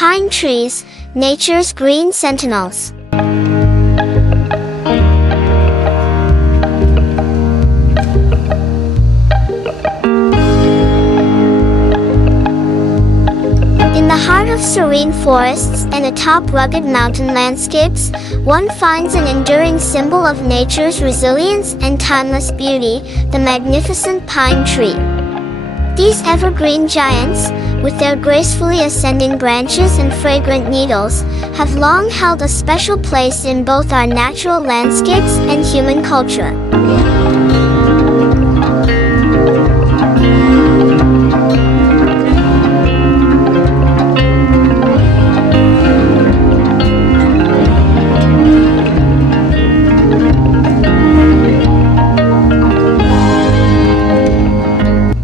Pine trees, nature's green sentinels. In the heart of serene forests and atop rugged mountain landscapes, one finds an enduring symbol of nature's resilience and timeless beauty, the magnificent pine tree. These evergreen giants, with their gracefully ascending branches and fragrant needles, have long held a special place in both our natural landscapes and human culture.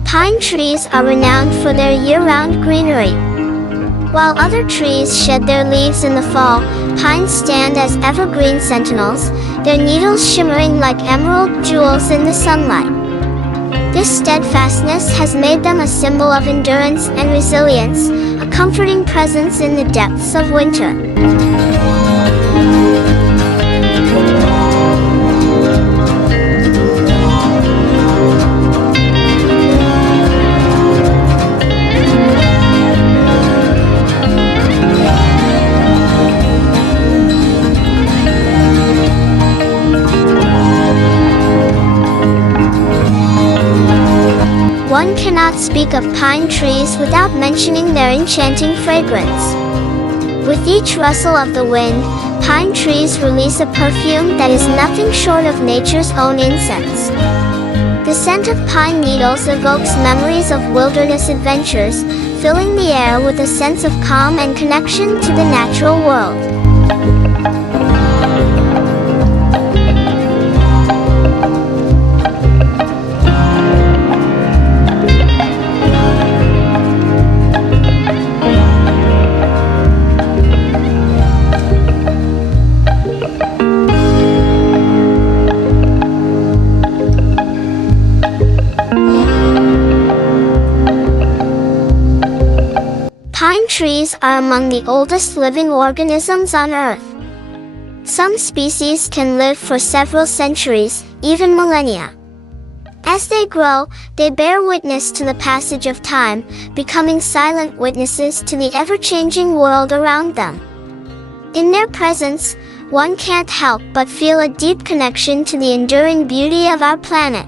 Pine trees are renowned for their year-round greenery. While other trees shed their leaves in the fall, pines stand as evergreen sentinels, their needles shimmering like emerald jewels in the sunlight. This steadfastness has made them a symbol of endurance and resilience, a comforting presence in the depths of winter. One cannot speak of pine trees without mentioning their enchanting fragrance. With each rustle of the wind, pine trees release a perfume that is nothing short of nature's own incense. The scent of pine needles evokes memories of wilderness adventures, filling the air with a sense of calm and connection to the natural world. Pine trees are among the oldest living organisms on Earth. Some species can live for several centuries, even millennia. As they grow, they bear witness to the passage of time, becoming silent witnesses to the ever-changing world around them. In their presence, one can't help but feel a deep connection to the enduring beauty of our planet.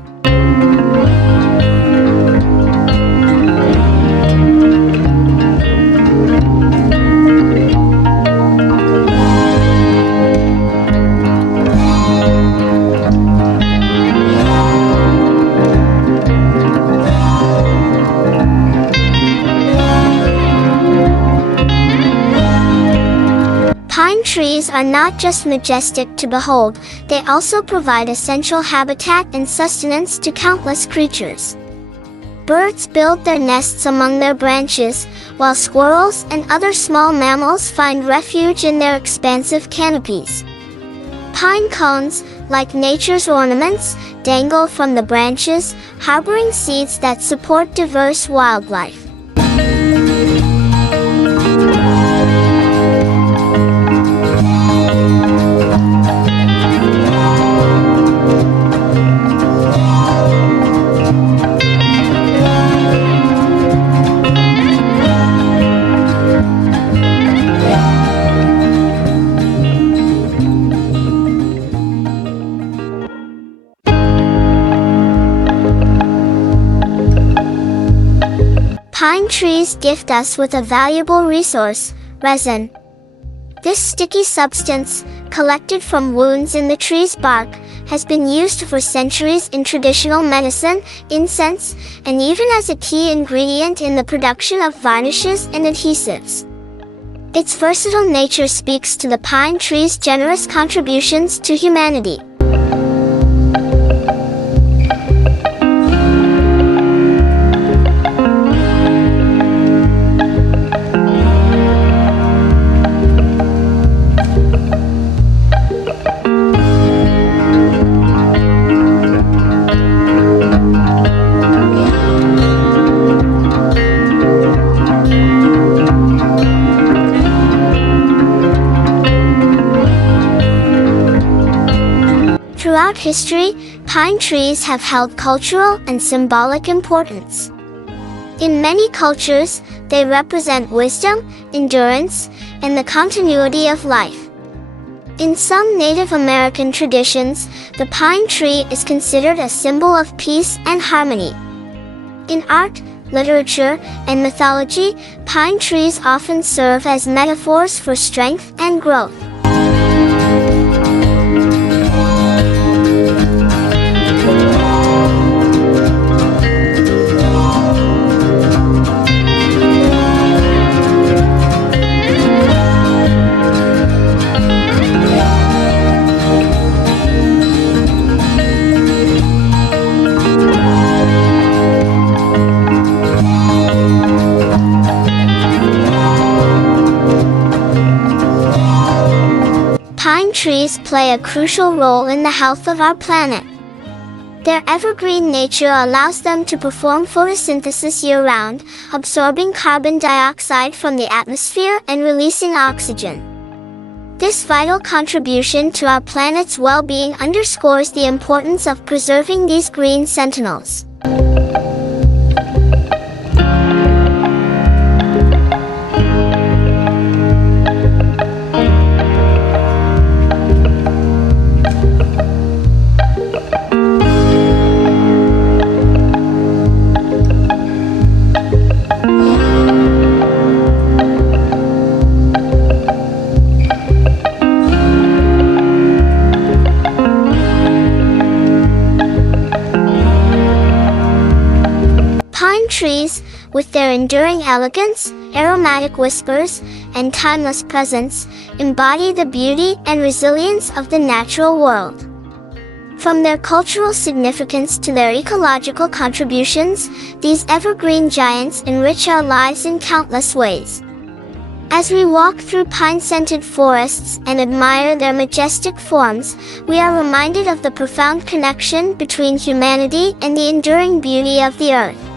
Pine trees are not just majestic to behold, they also provide essential habitat and sustenance to countless creatures. Birds build their nests among their branches, while squirrels and other small mammals find refuge in their expansive canopies. Pine cones, like nature's ornaments, dangle from the branches, harboring seeds that support diverse wildlife. Pine trees gift us with a valuable resource, resin. This sticky substance, collected from wounds in the tree's bark, has been used for centuries in traditional medicine, incense, and even as a key ingredient in the production of varnishes and adhesives. Its versatile nature speaks to the pine tree's generous contributions to humanity. Throughout history, pine trees have held cultural and symbolic importance. In many cultures, they represent wisdom, endurance, and the continuity of life. In some Native American traditions, the pine tree is considered a symbol of peace and harmony. In art, literature, and mythology, pine trees often serve as metaphors for strength and growth. Pine trees play a crucial role in the health of our planet. Their evergreen nature allows them to perform photosynthesis year-round, absorbing carbon dioxide from the atmosphere and releasing oxygen. This vital contribution to our planet's well-being underscores the importance of preserving these green sentinels. Trees, with their enduring elegance, aromatic whispers, and timeless presence, embody the beauty and resilience of the natural world. From their cultural significance to their ecological contributions, these evergreen giants enrich our lives in countless ways. As we walk through pine-scented forests and admire their majestic forms, we are reminded of the profound connection between humanity and the enduring beauty of the earth.